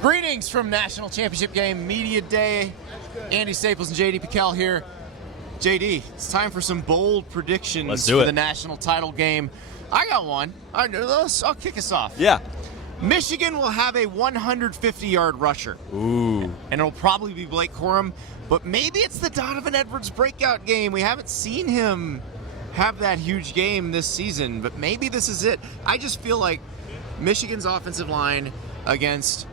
Greetings from National Championship Game Media Day. Andy Staples and J.D. PicKell here. J.D., it's time for some bold predictions for the national title game. I got one. I'll kick us off. Yeah. Michigan will have a 150-yard rusher. Ooh. And it'll probably be Blake Corum, but maybe it's the Donovan Edwards breakout game. We haven't seen him have that huge game this season, but maybe this is it. I just feel like Michigan's offensive line against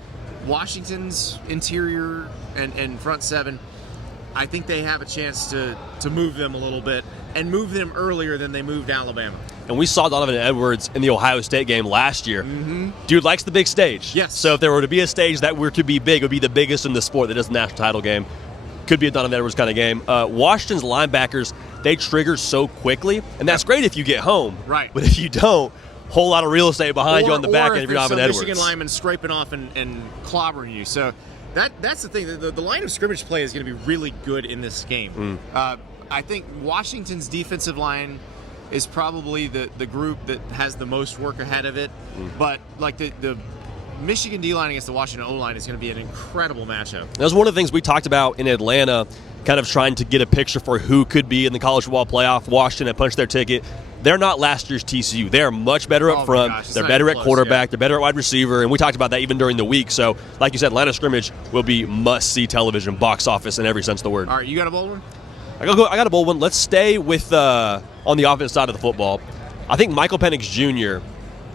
Washington's interior and front seven, I think they have a chance to move them a little bit and move them earlier than they moved Alabama. And we saw Donovan Edwards in the Ohio State game last year. Mm-hmm. Dude likes the big stage. Yes. So if there were to be a stage that were to be big, it would be the biggest in the sport that is the national title game. Could be a Donovan Edwards kind of game. Washington's linebackers, they trigger so quickly, and that's great if you get home. Right. But if you don't, whole lot of real estate behind you on the back end if you're Donovan Edwards. Michigan linemen scraping off and clobbering you. So that's the thing. The line of scrimmage play is going to be really good in this game. I think Washington's defensive line is probably the group that has the most work ahead of it. But like the Michigan D-line against the Washington O-line is going to be an incredible matchup. That was one of the things we talked about in Atlanta, kind of trying to get a picture for who could be in the college football playoff. Washington had punched their ticket. They're not last year's TCU. They're much better up front. They're better at quarterback. They're better at wide receiver. And we talked about that even during the week. So, like you said, line of scrimmage will be must-see television, box office in every sense of the word. All right, you got a bold one? I got a bold one. Let's stay with on the offense side of the football. I think Michael Penix Jr.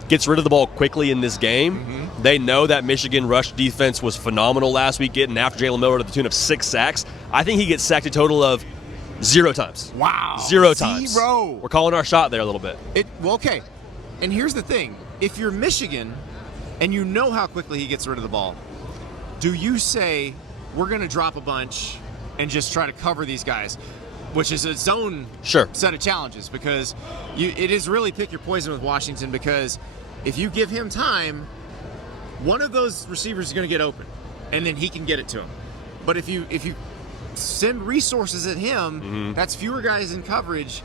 gets rid of the ball quickly in this game. Mm-hmm. They know that Michigan rush defense was phenomenal last week, getting after Jalen McMillan to the tune of 6 sacks. I think he gets sacked a total of 0 times. Wow. 0 times. 0. We're calling our shot there a little bit. Well, okay. And here's the thing. If you're Michigan and you know how quickly he gets rid of the ball, do you say, we're going to drop a bunch and just try to cover these guys, which is its own set of challenges, because it is really pick your poison with Washington, because if you give him time, one of those receivers is going to get open, and then he can get it to him. But if you send resources at him, that's fewer guys in coverage,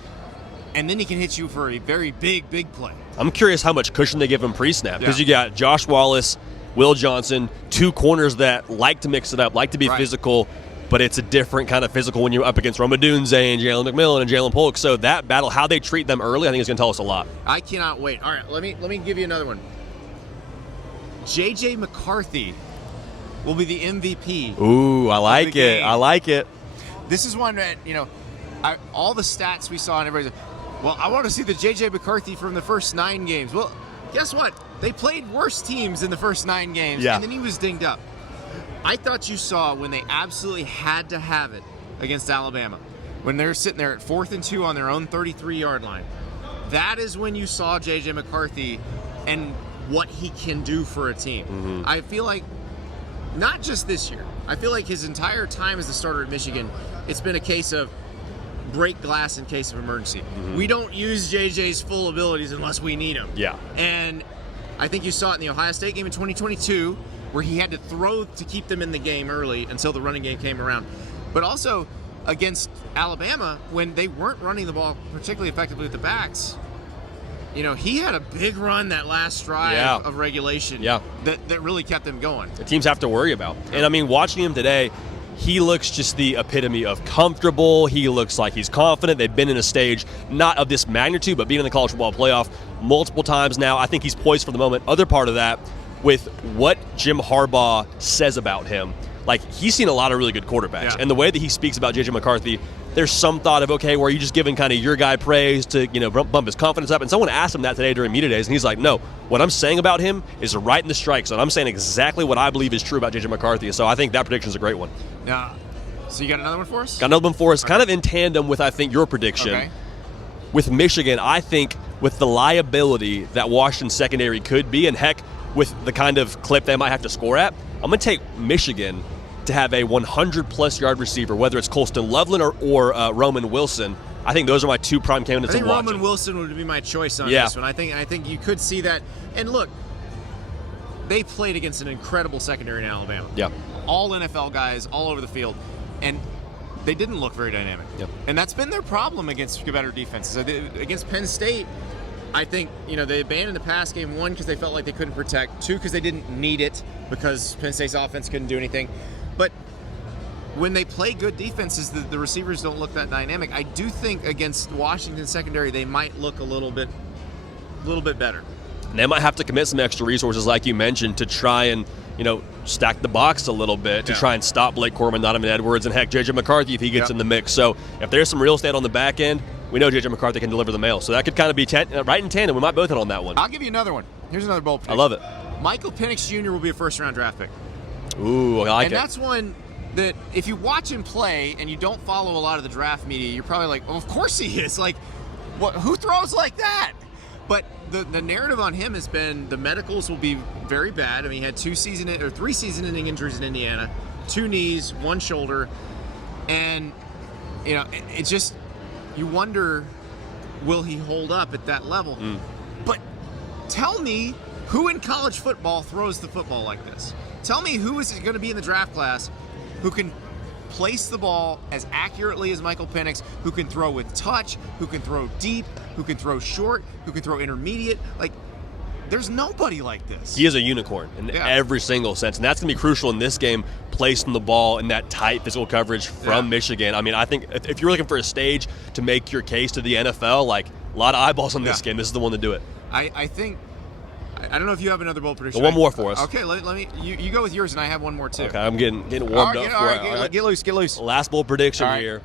and then he can hit you for a very big play. I'm curious how much cushion they give him pre-snap, because you got Josh Wallace, Will Johnson, 2 corners that like to mix it up, like to be physical, but it's a different kind of physical when you're up against Rome Odunze and Jalen McMillan and Jalen Polk. So that battle, how they treat them early, I think is going to tell us a lot. I cannot wait. All right, let me give you another one. J.J. McCarthy will be the MVP. Ooh, I like it. I like it. This is one that, all the stats we saw and everybody's like, I want to see the J.J. McCarthy from the first 9 games. Well, guess what? They played worse teams in the first 9 games, and then he was dinged up. I thought you saw when they absolutely had to have it against Alabama, when they're sitting there at 4th and 2 on their own 33-yard line. That is when you saw J.J. McCarthy and what he can do for a team. I feel like, not just this year, I feel like his entire time as the starter at Michigan, it's been a case of break glass in case of emergency. We don't use JJ's full abilities unless we need them. Yeah. And I think you saw it in the Ohio State game in 2022, where he had to throw to keep them in the game early until the running game came around. But also against Alabama, when they weren't running the ball particularly effectively with the backs, he had a big run that last drive of regulation that really kept them going. The teams have to worry about. And, I mean, watching him today, he looks just the epitome of comfortable. He looks like he's confident. They've been in a stage not of this magnitude, but being in the college football playoff multiple times now. I think he's poised for the moment. Other part of that, with what Jim Harbaugh says about him, like, he's seen a lot of really good quarterbacks. And the way that he speaks about J.J. McCarthy, there's some thought of, okay, where are you just giving kind of your guy praise to, bump his confidence up? And someone asked him that today during media days, and he's like, no, what I'm saying about him is right in the strike zone. I'm saying exactly what I believe is true about J.J. McCarthy. So I think that prediction is a great one. So you got another one for us? Got another one for us, kind of in tandem with, I think, your prediction. Okay. With Michigan, I think with the liability that Washington secondary could be, and heck, with the kind of clip they might have to score at, I'm going to take Michigan to have a 100-plus yard receiver, whether it's Colston Loveland or Roman Wilson. I think those are my 2 prime candidates. I think Roman Wilson would be my choice on this one. I think you could see that. And look, they played against an incredible secondary in Alabama. Yeah. All NFL guys all over the field, and they didn't look very dynamic. Yep. And that's been their problem against better defenses. Against Penn State, I think, they abandoned the pass game, 1, because they felt like they couldn't protect, 2, because they didn't need it because Penn State's offense couldn't do anything. But when they play good defenses, the receivers don't look that dynamic. I do think against Washington secondary, they might look a little bit better. And they might have to commit some extra resources, like you mentioned, to try and, stack the box a little bit to try and stop Blake Corum, Donovan Edwards, and heck, J.J. McCarthy if he gets in the mix. So if there's some real estate on the back end, we know J.J. McCarthy can deliver the mail. So that could kind of be right in tandem. We might both hit on that one. I'll give you another one. Here's another bold prediction. I love it. Michael Penix Jr. will be a first-round draft pick. Ooh, I like it. And that's one that if you watch him play and you don't follow a lot of the draft media, you're probably like, well, of course he is. Like, who throws like that? But the narrative on him has been the medicals will be very bad. I mean, he had 3 season-ending injuries in Indiana, 2 knees, 1 shoulder, and it's just you wonder, will he hold up at that level? But tell me who in college football throws the football like this. Tell me who is going to be in the draft class who can place the ball as accurately as Michael Penix, who can throw with touch, who can throw deep, who can throw short, who can throw intermediate. Like, there's nobody like this. He is a unicorn in every single sense, and that's going to be crucial in this game, placing the ball in that tight physical coverage from Michigan. I mean, I think if you're looking for a stage to make your case to the NFL, like, a lot of eyeballs on this game, this is the one to do it. I think I don't know if you have another bold prediction. One more for us. Okay, let me. You go with yours, and I have one more too. Okay, I'm getting warmed up for it. Get loose. Last bold prediction here.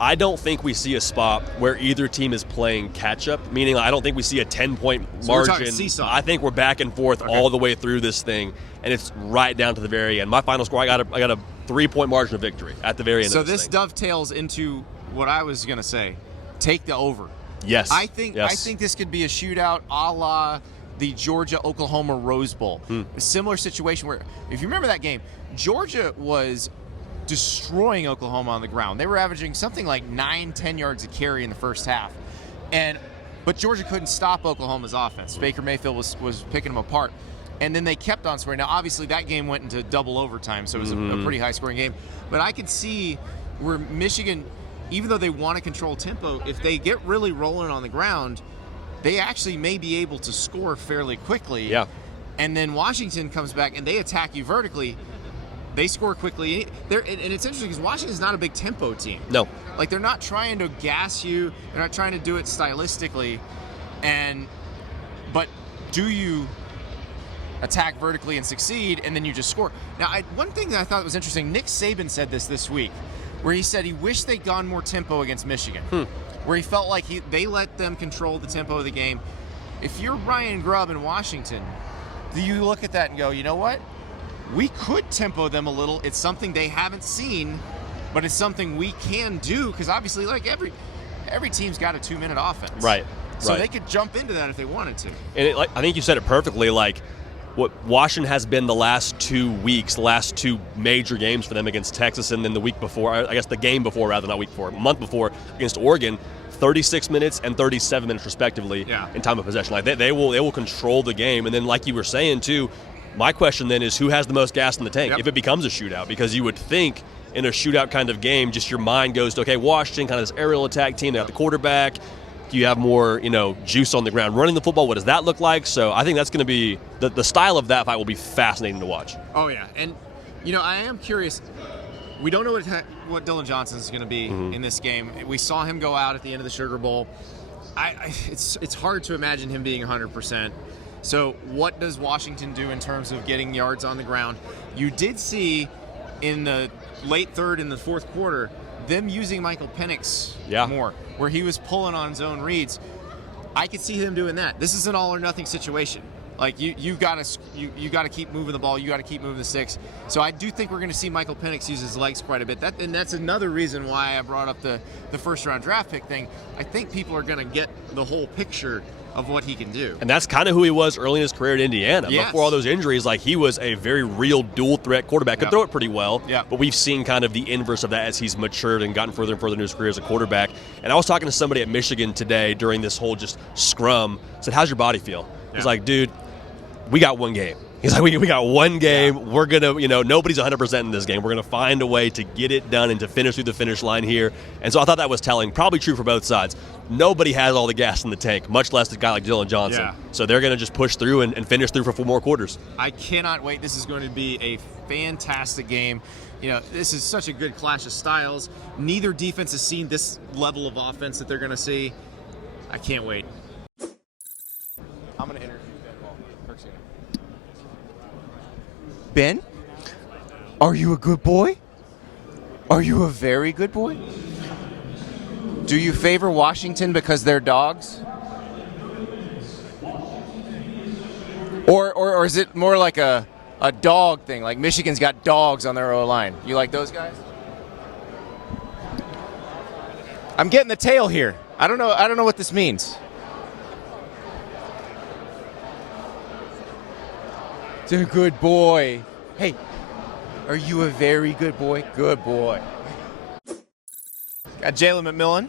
I don't think we see a spot where either team is playing catch-up, meaning I don't think we see a 10-point margin. Seesaw. I think we're back and forth all the way through this thing, and it's right down to the very end. My final score, I got a 3-point margin of victory at the very end of this thing. Dovetails into what I was going to say. Take the over. Yes. I think this could be a shootout a la the Georgia-Oklahoma Rose Bowl. A similar situation where, if you remember that game, Georgia was destroying Oklahoma on the ground. They were averaging something like 9-10 yards a carry in the first half. But Georgia couldn't stop Oklahoma's offense. Baker Mayfield was picking them apart. And then they kept on scoring. Now, obviously, that game went into double overtime, so it was a pretty high-scoring game. But I could see where Michigan, even though they want to control tempo, if they get really rolling on the ground, they actually may be able to score fairly quickly. Yeah. And then Washington comes back and they attack you vertically. They score quickly. And it's interesting because Washington's not a big tempo team. No. Like, they're not trying to gas you. They're not trying to do it stylistically. But do you attack vertically and succeed, and then you just score? Now, one thing that I thought was interesting, Nick Saban said this week, where he said he wished they'd gone more tempo against Michigan. Where he felt like they let them control the tempo of the game. If you're Ryan Grubb in Washington, do you look at that and go, you know what? We could tempo them a little. It's something they haven't seen, but it's something we can do, because obviously, like, every team's got a 2-minute offense. Right. So they could jump into that if they wanted to. And I think you said it perfectly. Like, what Washington has been the last 2 weeks, the last 2 major games for them against Texas, and then the week before, I guess the game before, rather, not week before, a month before, against Oregon, 36 minutes and 37 minutes respectively in time of possession. Like, they will control the game. And then, like you were saying too, my question then is, who has the most gas in the tank if it becomes a shootout? Because you would think in a shootout kind of game, just your mind goes to, okay, Washington, kind of this aerial attack team, they got the quarterback. Do you have more, juice on the ground running the football? What does that look like? So I think that's going to be the style of that fight will be fascinating to watch. Oh yeah, and I am curious. We don't know what Dylan Johnson is going to be in this game. We saw him go out at the end of the Sugar Bowl. It's hard to imagine him being 100%. So what does Washington do in terms of getting yards on the ground? You did see in the late third and the fourth quarter them using Michael Penix more, where he was pulling on his own reads. I could see him doing that. This is an all or nothing situation. Like, you gotta keep moving the ball. You gotta keep moving the sticks. So I do think we're going to see Michael Penix use his legs quite a bit. And that's another reason why I brought up the first round draft pick thing. I think people are going to get the whole picture of what he can do. And that's kind of who he was early in his career at Indiana. Yes. Before all those injuries, like, he was a very real dual-threat quarterback. Could throw it pretty well, but we've seen kind of the inverse of that as he's matured and gotten further and further in his career as a quarterback. And I was talking to somebody at Michigan today during this whole just scrum, said, how's your body feel? I was like, dude, we got one game. He's like, we got one game. Yeah. We're going to, nobody's 100% in this game. We're going to find a way to get it done and to finish through the finish line here. And so I thought that was telling. Probably true for both sides. Nobody has all the gas in the tank, much less a guy like Dylan Johnson. Yeah. So they're going to just push through and finish through for 4 more quarters. I cannot wait. This is going to be a fantastic game. This is such a good clash of styles. Neither defense has seen this level of offense that they're going to see. I can't wait. I'm going to interview Ben. Are you a good boy? Are you a very good boy? Do you favor Washington because they're dogs? Or is it more like a dog thing? Like Michigan's got dogs on their O-line. You like those guys? I'm getting the tail here. I don't know what this means. You're a good boy. Hey, are you a very good boy? Good boy. Got Jalen McMillan,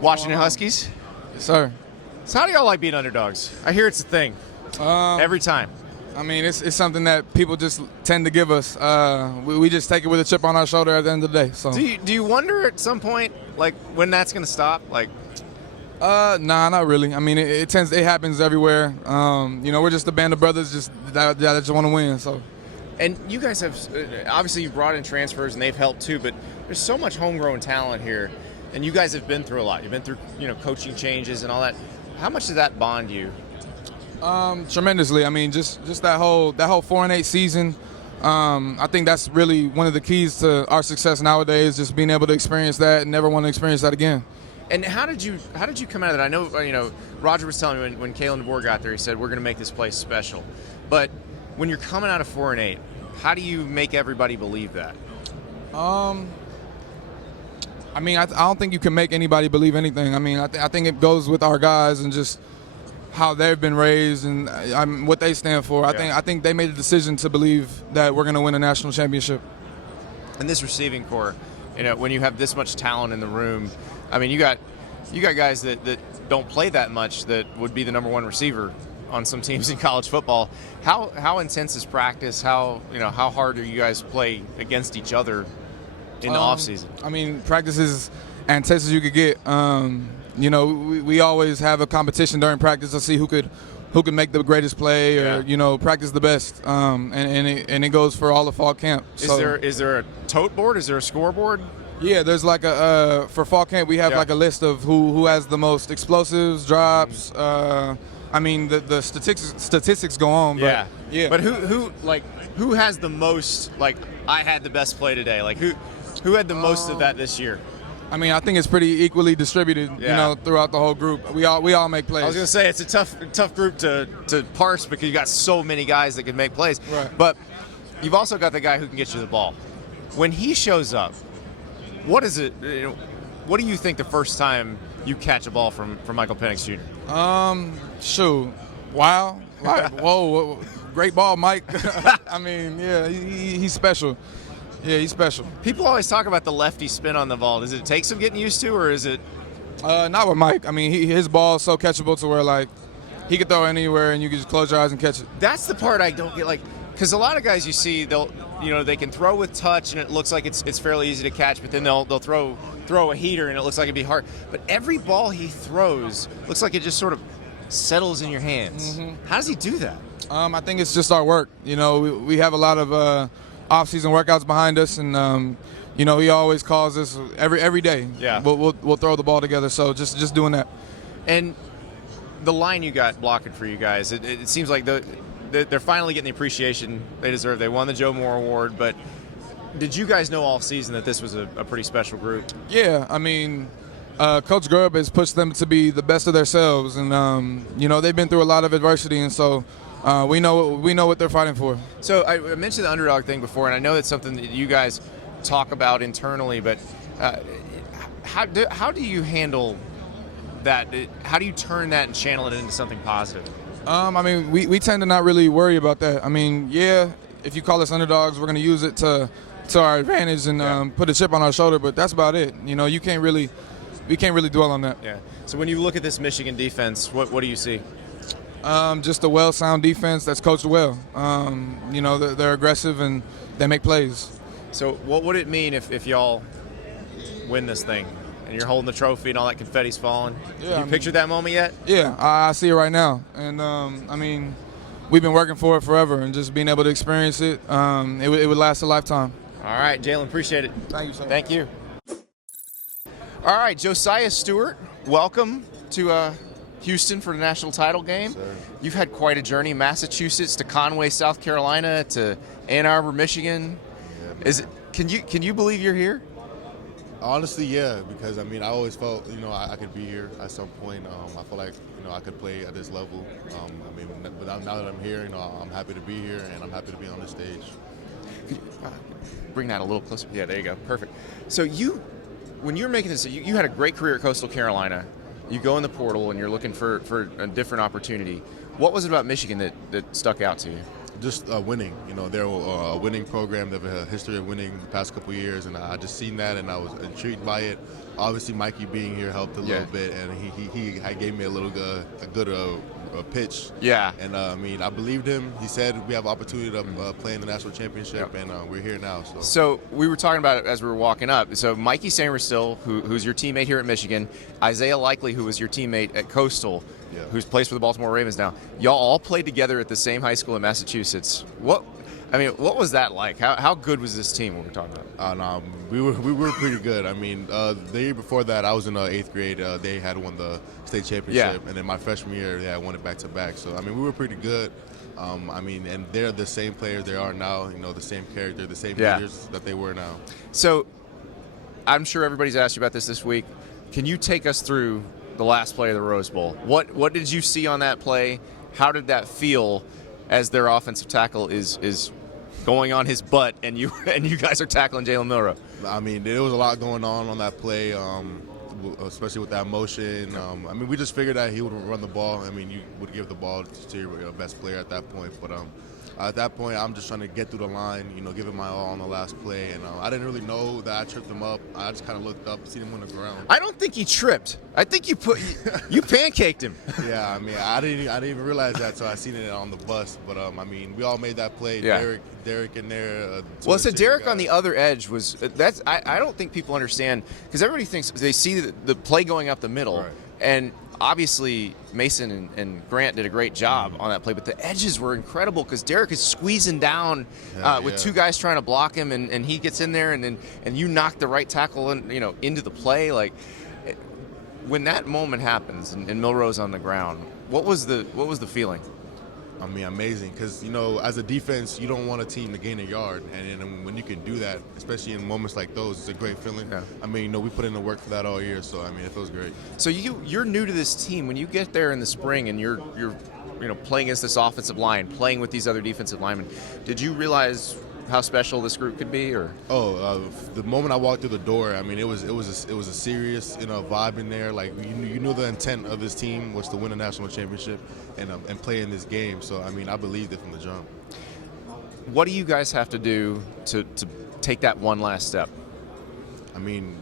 Washington Huskies. Yes, sir. So how do y'all like being underdogs? I hear it's a thing. Every time. I mean, it's something that people just tend to give us. We just take it with a chip on our shoulder at the end of the day. So. Do you wonder at some point, like, when that's going to stop? Like. Nah, not really. I mean, it happens everywhere. We're just a band of brothers that just want to win. So. And you guys have, obviously you've brought in transfers and they've helped too, but there's so much homegrown talent here, and you guys have been through a lot. You've been through, coaching changes and all that. How much did that bond you? Tremendously. I mean, just that whole 4-8 season. I think that's really one of the keys to our success nowadays, just being able to experience that and never want to experience that again. And how did you come out of that? I know, Roger was telling me when Kalen DeBoer got there, he said, we're going to make this place special. But when you're coming out of 4-8, how do you make everybody believe that? I don't think you can make anybody believe anything. I mean, I think it goes with our guys and just how they've been raised and what they stand for. I think they made a decision to believe that we're going to win a national championship. And this receiving core, when you have this much talent in the room, I mean, you got guys that don't play that much that would be the number one receiver on some teams in college football. How intense is practice? How hard do you guys play against each other in the off season? I mean, practice is as intense as you could get. We always have a competition during practice to see who could make the greatest play or practice the best. And it goes for all the fall camp. Is there a tote board? Is there a scoreboard? Yeah, there's like for fall camp we have like a list of who has the most explosives, drops. The statistics go on. But, But who has the most? Like, I had the best play today. Like who had the most of that this year? I mean, I think it's pretty equally distributed, throughout the whole group. We all make plays. I was gonna say it's a tough group to parse because you got so many guys that can make plays. Right. But you've also got the guy who can get you the ball. When he shows up, what is it? What do you think the first time you catch a ball from Michael Penix Jr.? Wow. Like, whoa, great ball, Mike. I mean, he's special. Yeah, he's special. People always talk about the lefty spin on the ball. Does it take some getting used to, or is it? Not with Mike. I mean, his ball is so catchable to where, like, he can throw it anywhere and you can just close your eyes and catch it. That's the part I don't get, like, because a lot of guys you see, they can throw with touch and it looks like it's fairly easy to catch, but then they'll throw a heater and it looks like it'd be hard. But every ball he throws looks like it just sort of settles in your hands. Mm-hmm. How does he do that? I think it's just our work. We have a lot of off-season workouts behind us, and he always calls us every day. Yeah, we'll throw the ball together. So just doing that. And the line you got blocking for you guys, it seems like they're finally getting the appreciation they deserve. They won the Joe Moore Award, but did you guys know all season that this was a pretty special group? Yeah, I mean, Coach Grubb has pushed them to be the best of themselves, and they've been through a lot of adversity, and so. We know what they're fighting for. So I mentioned the underdog thing before, and I know that's something that you guys talk about internally. But how do you handle that? How do you turn that and channel it into something positive? I mean, we tend to not really worry about that. I mean, if you call us underdogs, we're going to use it to our advantage and put a chip on our shoulder. But that's about it. We can't really dwell on that. Yeah. So when you look at this Michigan defense, what do you see? Just a well-sound defense that's coached well. You know, they're aggressive and they make plays. So what would it mean if y'all win this thing and you're holding the trophy and all that confetti's falling? Yeah, Have you pictured that moment yet? Yeah, I see it right now. And, I mean, we've been working for it forever, and just being able to experience it, it would last a lifetime. All right, Jalen, appreciate it. Thank you, sir. Thank you. All right, Josaiah Stewart, welcome to Houston for the national title game. Sir. You've had quite a journey, Massachusetts to Conway, South Carolina to Ann Arbor, Michigan. Yeah, Can you believe you're here? honestly, yeah, because I mean, I always felt, you know, I could be here at some point. I feel like, you know, I could play at this level. I mean, but now that I'm here, you know, I'm happy to be here and I'm happy to be on this stage. Could you, bring that a little closer. Yeah, there you go. Perfect. So when you were making this, you had a great career at Coastal Carolina. You go in the portal and you're looking for a different opportunity. What was it about Michigan that stuck out to you? Just winning. You know, they're a winning program. They have a history of winning the past couple of years, and I just seen that, and I was intrigued by it. Obviously, Mikey being here helped a little bit, and he gave me a good pitch. Yeah. And I mean, I believed him. He said we have opportunity to play in the national championship, Yep. and we're here now. So we were talking about it as we were walking up. So Mikey Samerstill, who's your teammate here at Michigan, Isaiah Likely, who was your teammate at Coastal, who's plays for the Baltimore Ravens now. Y'all all played together at the same high school in Massachusetts. What was that like? How good was this team? What we're talking about? No, we were pretty good. I mean, the year before that, I was in 8th grade. They had won the state championship, and then my freshman year, they had won it back to back. So I mean, we were pretty good. I mean, and they're the same players they are now. You know, the same character, the same leaders that they were now. So I'm sure everybody's asked you about this week. Can you take us through the last play of the Rose Bowl? What did you see on that play? How did that feel as their offensive tackle is going on his butt and you guys are tackling Jalen McMillan? I mean, there was a lot going on that play, especially with that motion. I mean, we just figured that he would run the ball. I mean, you would give the ball to your best player at that point. But at that point, I'm just trying to get through the line, you know, give it my all on the last play. And I didn't really know that I tripped him up. I just kind of looked up, seen him on the ground. I don't think he tripped. I think you pancaked him. Yeah, I mean, I didn't even realize that, so I seen it on the bus. But I mean, we all made that play. Yeah. Derek in there. Well, so Derek on the other edge was that's. I don't think people understand because everybody thinks they see the play going up the middle, Right. and obviously Mason and Grant did a great job on that play, but the edges were incredible because Derek is squeezing down with two guys trying to block him, and he gets in there, and you knock the right tackle into the play. Like when that moment happens and Milroe's on the ground, what was the feeling? I mean, amazing, because, you know, as a defense, you don't want a team to gain a yard, and when you can do that, especially in moments like those, it's a great feeling. Yeah. I mean, you know, we put in the work for that all year, so, I mean, it feels great. So you're new to this team. When you get there in the spring and you're playing against this offensive line, playing with these other defensive linemen, did you realize how special this group could be? Or the moment I walked through the door, I mean, it was a serious, you know, vibe in there. Like you knew the intent of this team was to win a national championship and play in this game. So I mean, I believed it from the jump. What do you guys have to do to take that one last step? I mean,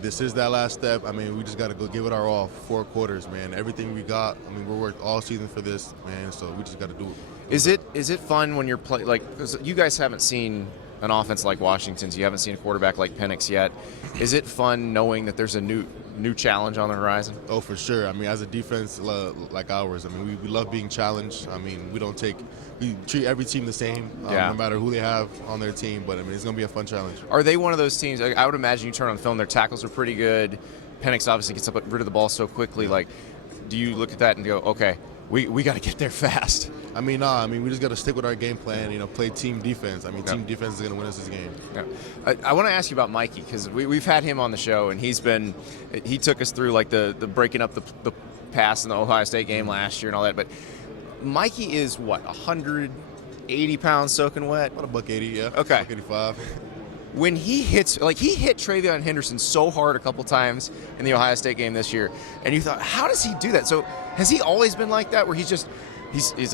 this is that last step. I mean, we just got to go give it our all. 4 quarters, man. Everything we got. I mean, we worked all season for this, man. So we just got to do it. Is it fun when you're playing? Like, 'cause you guys haven't seen an offense like Washington's. You haven't seen a quarterback like Penix yet. Is it fun knowing that there's a new challenge on the horizon? Oh, for sure. I mean, as a defense like ours, I mean, we love being challenged. I mean, we treat every team the same, no matter who they have on their team. But I mean, it's gonna be a fun challenge. Are they one of those teams? I would imagine you turn on the film, their tackles are pretty good. Penix obviously gets rid of the ball so quickly. Like, do you look at that and go, okay, we got to get there fast? I mean, we just got to stick with our game plan, you know, play team defense. I mean, team defense is going to win us this game. Yeah. I want to ask you about Mikey because we've had him on the show, and he took us through, like, the breaking up the pass in the Ohio State game last year and all that. But Mikey is, what, 180 pounds soaking wet? About $180, yeah. Okay. $185. When he hit Travion Henderson so hard a couple times in the Ohio State game this year, and you thought, how does he do that? So has he always been like that, where he's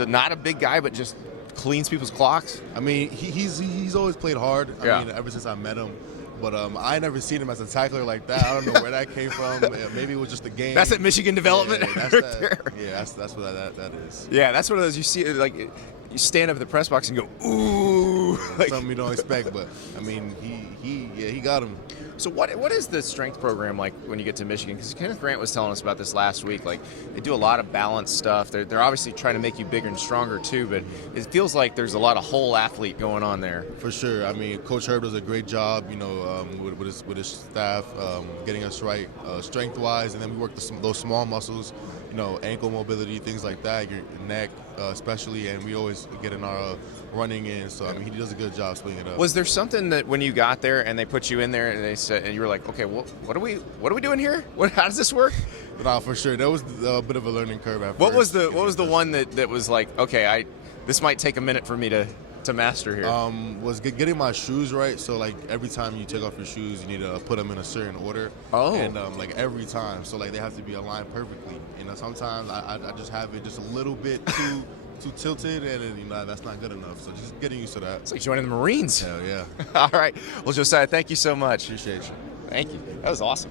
not a big guy, but just cleans people's clocks? I mean, he's always played hard. I mean, ever since I met him. But I never seen him as a tackler like that. I don't know where that came from. Maybe it was just the game. That's at Michigan development. Yeah, that's what that is. Yeah, that's one of those you see like you stand up at the press box and go, ooh, like, something you don't expect. But I mean, he got him. So what is the strength program like when you get to Michigan? Because Kenneth Grant was telling us about this last week. Like, they do a lot of balance stuff. They're obviously trying to make you bigger and stronger too, but it feels like there's a lot of whole athlete going on there. For sure. I mean, Coach Herb does a great job, with his staff, getting us right strength-wise, and then we work those small muscles, ankle mobility, things like that, your neck especially, and we always get in our running in. So I mean, he does a good job splitting it up. Was there something that when you got there and they put you in there and they said, and you were like, okay, well, what are we doing here? How does this work? No, for sure. There was a bit of a learning curve at What first. What was the one that was like, okay, this might take a minute for me to master here? Was getting my shoes right. So like every time you take off your shoes, you need to put them in a certain order. Oh. And like every time, so like they have to be aligned perfectly. Sometimes I just have it just a little bit too tilted, and that's not good enough. So just getting used to that. It's like joining the Marines. Hell yeah. All right. Well, Josiah, thank you so much. Appreciate you. Thank you. That was awesome.